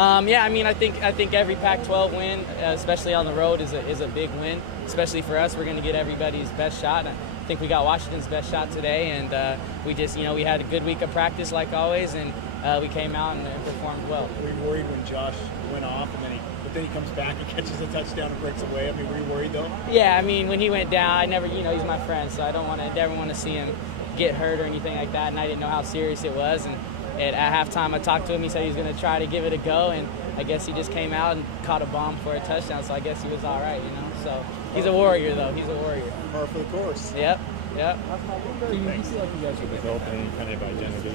Yeah, I mean, I think every Pac-12 win, especially on the road, is a big win. Especially for us, we're going to get everybody's best shot. I think we got Washington's best shot today, and we just, we had a good week of practice like always, and we came out and performed well. Were you worried when Josh went off, but then he comes back and catches a touchdown and breaks away? I mean, were you worried though? Yeah, I mean, when he went down, I never, he's my friend, so I never want to see him get hurt or anything like that, and I didn't know how serious it was. And at halftime, I talked to him. He said he was going to try to give it a go, and I guess he just came out and caught a bomb for a touchdown, so I guess he was all right, So he's a warrior, though. He's a warrior. Par for the course. Yep. Do you feel like you guys have developed any kind of identity?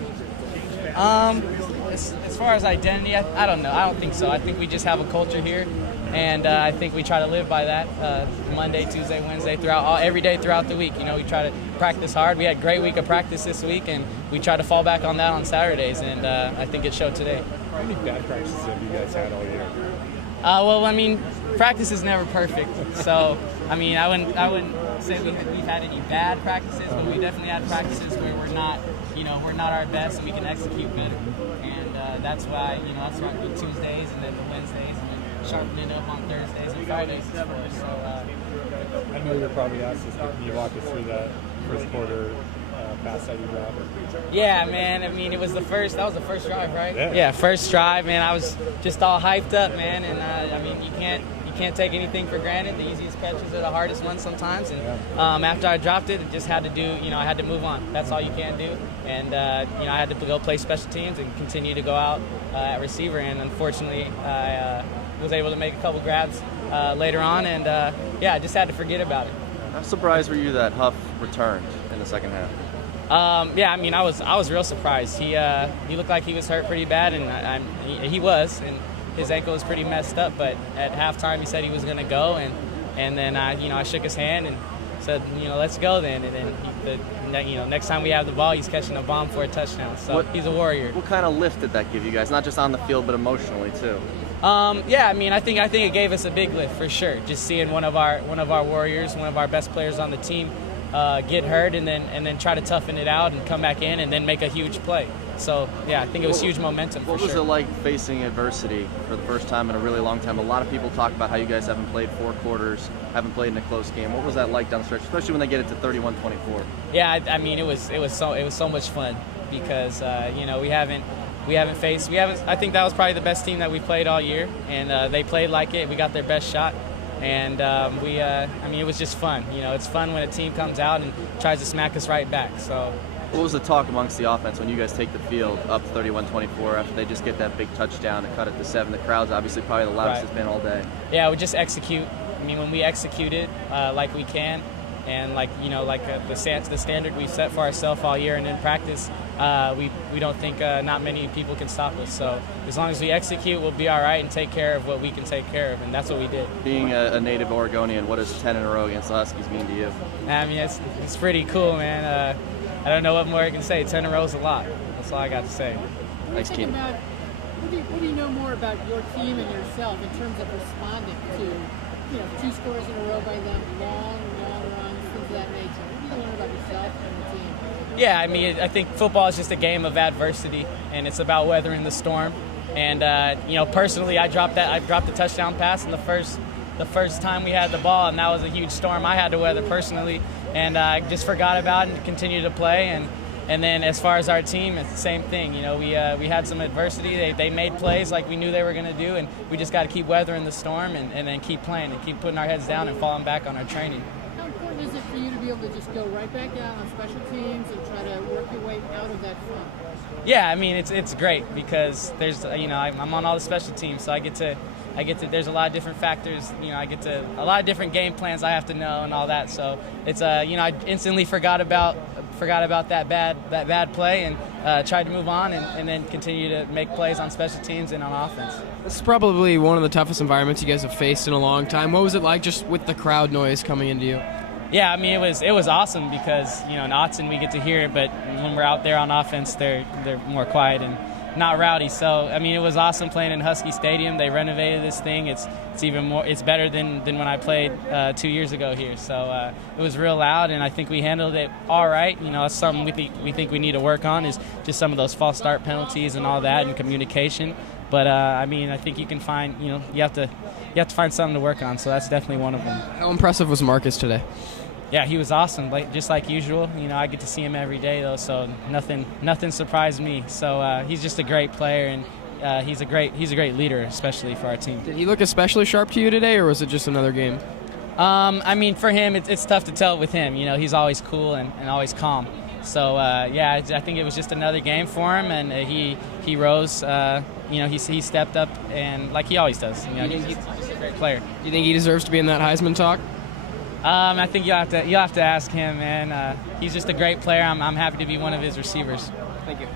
As far as identity, I don't know. I don't think so. I think we just have a culture here, and I think we try to live by that Monday, Tuesday, Wednesday, every day throughout the week. We try to practice hard. We had a great week of practice this week, and we try to fall back on that on Saturdays, and I think it showed today. How many bad practices have you guys had all year? Well, I mean, practice is never perfect. So, I mean, I wouldn't say we've had any bad practices, but we definitely had practices where we're not our best, and we can execute better. And that's why we Tuesdays and then the Wednesdays, and then sharpen it up on Thursdays and Fridays. So, I know you're probably asked this, but can you walk us through that first quarter pass that you dropped? Yeah, man. I mean, that was the first drive, right? Yeah, first drive, man. I was just all hyped up, man. And I mean, you can't take anything for granted. The easiest catches are the hardest ones sometimes. And after I dropped it, I just had to do, I had to move on. That's all you can do. And I had to go play special teams and continue to go out at receiver. And unfortunately, I was able to make a couple grabs later on. And I just had to forget about it. How surprised were you that Huff returned in the second half? Yeah, I mean, I was real surprised. He looked like he was hurt pretty bad, and he was, and his ankle was pretty messed up. But at halftime, he said he was going to go, and then I shook his hand and said, let's go then. And then next time we have the ball, he's catching a bomb for a touchdown. So he's a warrior. What kind of lift did that give you guys? Not just on the field, but emotionally too. Yeah, I mean, I think it gave us a big lift for sure. Just seeing one of our warriors, one of our best players on the team, get hurt and then try to toughen it out and come back in and then make a huge play. So, yeah, I think it was huge momentum for sure. What was it like facing adversity for the first time in a really long time? A lot of people talk about how you guys haven't played 4 quarters, haven't played in a close game. What was that like down the stretch, especially when they get it to 31-24? Yeah, I mean, it was so much fun because we haven't faced. I think that was probably the best team that we played all year, and they played like it. We got their best shot. And it was just fun. It's fun when a team comes out and tries to smack us right back. So, what was the talk amongst the offense when you guys take the field up 31-24 after they just get that big touchdown and cut it to 7? The crowd's obviously probably the loudest it's been all day. Yeah, we just execute. I mean, when we execute it like we can, and the standard we've set for ourselves all year and in practice, we don't think not many people can stop us. So as long as we execute, we'll be all right and take care of what we can take care of, and that's what we did. Being a native Oregonian, what does 10 in a row against the Huskies mean to you? I mean, it's pretty cool, man. I don't know what more I can say. 10 in a row is a lot. That's all I got to say. Thanks, Keanon. What do you know more about your team and yourself in terms of responding to 2 scores in a row by them, long runs, things of that nature? What do you learn about yourself and the team? Yeah, I mean, I think football is just a game of adversity, and it's about weathering the storm. And personally, I dropped the touchdown pass in the first time we had the ball, and that was a huge storm I had to weather personally, and I just forgot about it and continued to play. And then as far as our team, it's the same thing. We had some adversity. They made plays like we knew they were going to do, and we just got to keep weathering the storm and then keep playing and keep putting our heads down and falling back on our training. How important is it for you to be able to just go right back out on special teams and try to work your way out of that funk? Yeah, I mean, it's great because there's I'm on all the special teams, so I get to there's a lot of different factors. I get to a lot of different game plans I have to know and all that. So it's I instantly forgot about that bad play and tried to move on and then continue to make plays on special teams and on offense. This is probably one of the toughest environments you guys have faced in a long time. What was it like just with the crowd noise coming into you? Yeah, I mean, it was awesome because, in Autzen we get to hear it, but when we're out there on offense, they're more quiet and not rowdy. So, I mean, it was awesome playing in Husky Stadium. They renovated this thing. It's even more. It's better than when I played 2 years ago here. So it was real loud, and I think we handled it all right. That's something we think we need to work on is just some of those false start penalties and all that and communication. But I mean, I think you can find, you have to find something to work on. So that's definitely one of them. How impressive was Marcus today? Yeah, he was awesome. Just like usual. I get to see him every day though, so nothing surprised me. So he's just a great player, and he's a great leader, especially for our team. Did he look especially sharp to you today, or was it just another game? I mean, for him, it's tough to tell with him. He's always cool and always calm. So I think it was just another game for him, and he rose. He stepped up, and like he always does. He's just a great player. Do you think he deserves to be in that Heisman talk? I think you'll have to ask him, man. He's just a great player. I'm happy to be one of his receivers. Thank you.